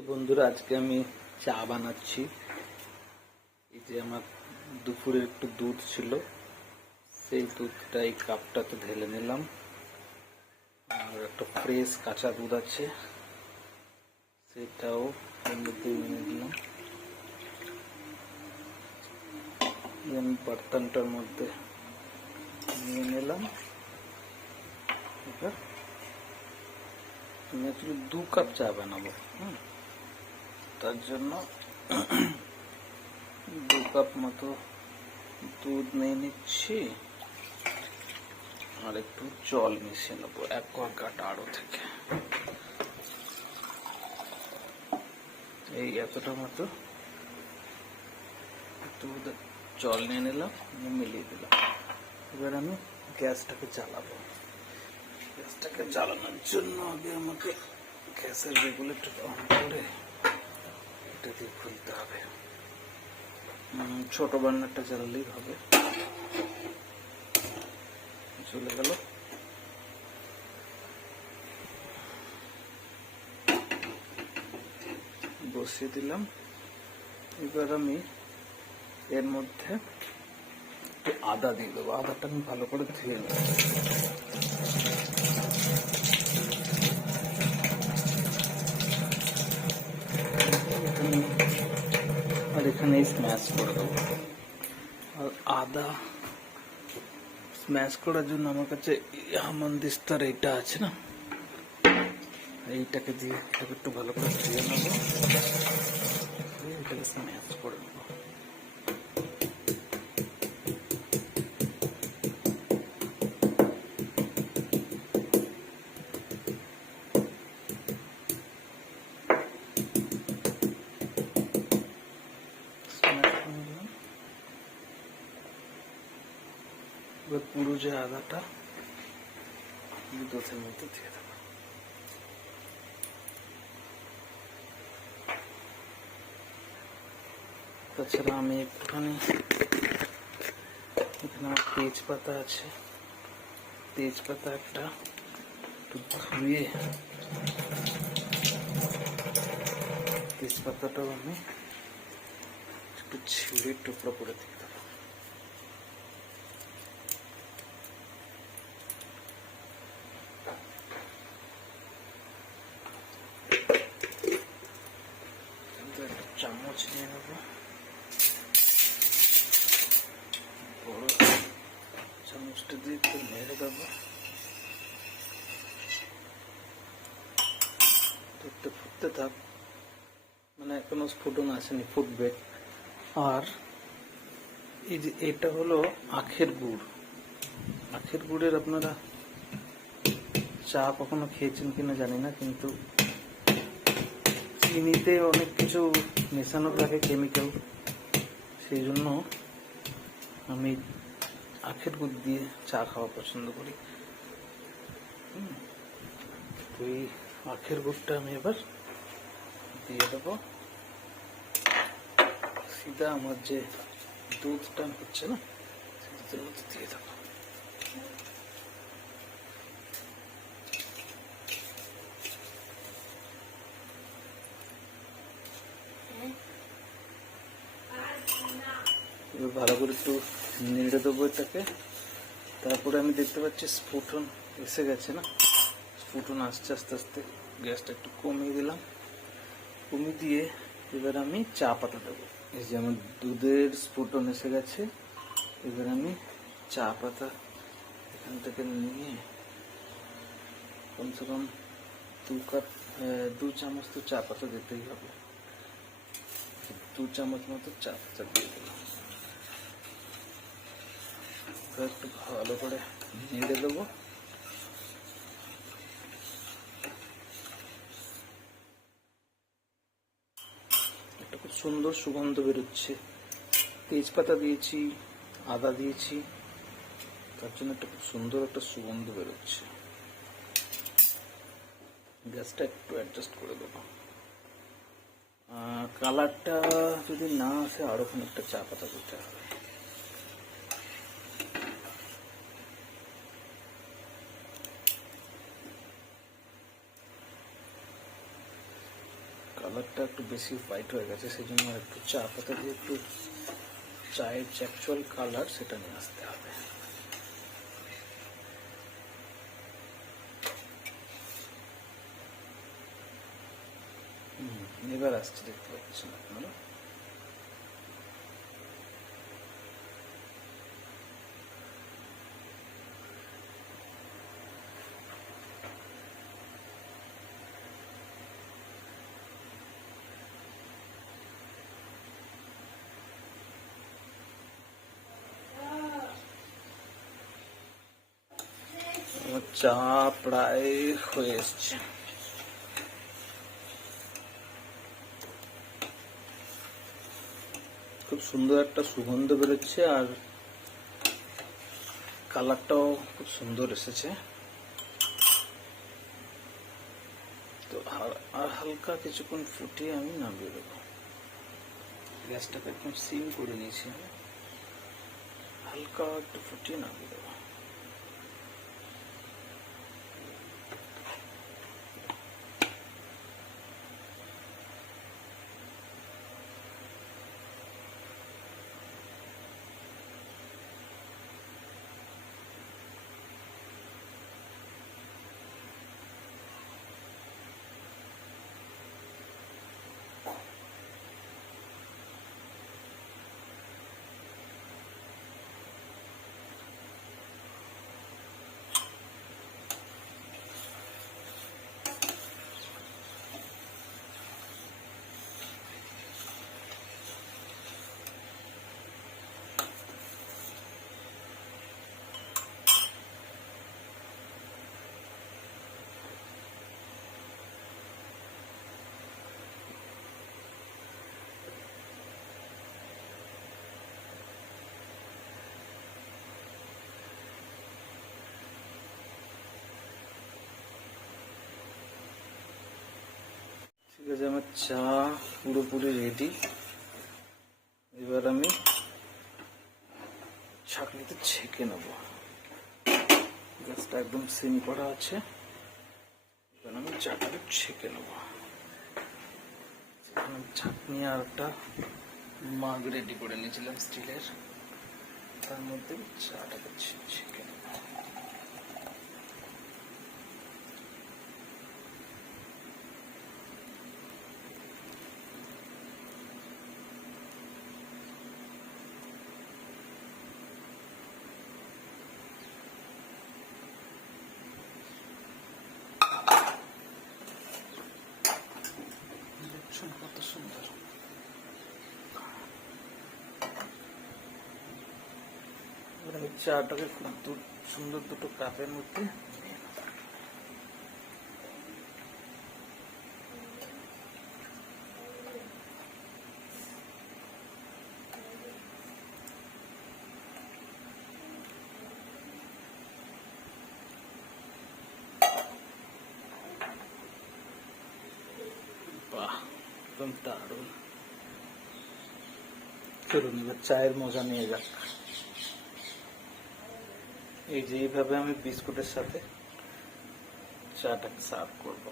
তো বন্ধুরা, আজকে আমি চা বানাচ্ছি। এই যে আমার দুপুরের একটু দুধ ছিল, সেই দুধটা এই কাপটাতে ঢেলে নিলাম। আর একটা ফ্রেশ কাঁচা দুধ আছে, সেটাও এর মধ্যে নিয়ে দিলাম। আমি বর্তনটার মধ্যে নিয়ে নিলাম। এবার আমি অ্যাকচুয়ালি 2 কাপ চা বানাবো। তার জন্য 2 কাপ মতো দুধ নিয়ে নিচ্ছি, আর একটু জল মিশিয়ে নেবো অ্যাকোয়াগার্ড আরও থেকে। এই এতটা মতো দুধ জল নিয়ে নিলাম, মিলিয়ে দিলাম। এবার আমি গ্যাসটাকে জ্বালাবো। গ্যাসটাকে জ্বালানোর জন্য আগে আমাকে গ্যাসের রেগুলেটর অন করে এটা দিয়ে খুলতে হবে। ছোট বার্নারটা জ্বালালেই হবে। চলে গেল। বসিয়ে দিলাম। এবার আমি এর মধ্যে একটু আদা দিয়ে দেবো। আদাটা আমি ভালো করে ধুয়ে নেব। আর এখানে স্ম্যাশ করে দেবো। আর আদা স্ম্যাশ করার জন্য আমার কাছে হামানদিস্তার এইটা আছে না, এইটাকে দিয়ে এটাকে একটু ভালো করে ধুয়ে নেবো। এটাকে স্ম্যাশ করে নেবো। এবার পুরো যে আদাটা দুধের মধ্যে দিয়ে দেবো। তাছাড়া আমি একটুখানি এখানে আমার তেজপাতা আছে, তেজপাতা একটা একটু ধুয়ে তেজপাতাটাও আমি একটু ছিঁড়ে টুকরো করে দিয়ে দেবো। একটা চামচ নিয়ে নেবো, বড় চামচটা দিয়ে একটু নেড়ে দেবো। ফুটতে ফুটতে থাক, মানে এখনো ফুটন আসেনি, ফুটবে। আর এই যে এটা হলো আখের গুড়। আখের গুড়ের আপনারা চা কখনো খেয়েছেন কিনা জানি না, কিন্তু চিনিতে অনেক কিছু মেশানো থাকে, কেমিক্যাল। সেই জন্য আমি আখের গুড় দিয়ে চা খাওয়া পছন্দ করি। তো এই আখের গুড়টা আমি এবার দিয়ে দেবো। সিধা আমার যে দুধটা হচ্ছে না, দুধের মধ্যে দিয়ে দেবো। এবার ভালো করে একটু নেড়ে দেবো এটাকে। তারপরে আমি দেখতে পাচ্ছি স্ফুটন এসে গেছে না, স্ফুটন আসছে আস্তে আস্তে। গ্যাসটা একটু কমিয়ে দিলাম। কমিয়ে দিয়ে এবার আমি চা পাতা দেবো। এই যে আমার দুধের স্ফুটন এসে গেছে। এবার আমি চা পাতা এখান থেকে নিয়ে কমসে কম 2 চামচ তো চা পাতা দিতেই হবে। 2 চামচ মতো চা পাতা দিয়ে দিলাম। একটু ভালো করে নেড়ে দেবো। একটা খুব সুন্দর সুগন্ধ বেরোচ্ছে। তেজপাতা দিয়েছি, আদা দিয়েছি, তার জন্য একটা খুব সুন্দর একটা সুগন্ধ বেরোচ্ছে। গ্যাসটা একটু অ্যাডজাস্ট করে দেবো। কালারটা যদি না আসে আরো খানিকটা চা পাতা দিতে হবে। কালারটা একটু বেশি হোয়াইট হয়ে গেছে, সেই জন্য একটু চা পাতা দিয়ে একটু চায়ের যে অ্যাকচুয়াল কালার সেটা নিয়ে আসতে হবে। এবার আসছে, দেখতে পাচ্ছেন আপনারা। আমার চা প্রায় হয়ে এসছে। খুব সুন্দর একটা সুগন্ধ বেরোচ্ছে, আর কালারটাও খুব সুন্দর এসেছে। তো আর হালকা কিছুক্ষণ ফুটিয়ে আমি নামিয়ে দেবো। গ্যাসটাকে একদম সিম করে নিয়েছি আমি, হালকা একটু ফুটিয়ে নামিয়ে দেবো। ঠিক আছে, আমার চা পুরোপুরি রেডি। এবার আমি ছাঁকনিতে ছেঁকে নেব। গ্যাসটা একদম সিম করা আছে, এবার আমি চাটাকে ছেঁকে নেব। আমি ছাঁকনি আর একটা মাগ রেডি করে নিয়েছিলাম স্টিলের, তার মধ্যে চাটাকে ছেঁকে নেব। কত সুন্দর। আমি চাটাকে খুব সুন্দর দুটো কাপের মধ্যে একদম দারুণ। চলুন এবার চায়ের মজা নিয়ে যাক। এই যে এইভাবে আমি বিস্কুটের সাথে চাটাকে সার্ভ করবো।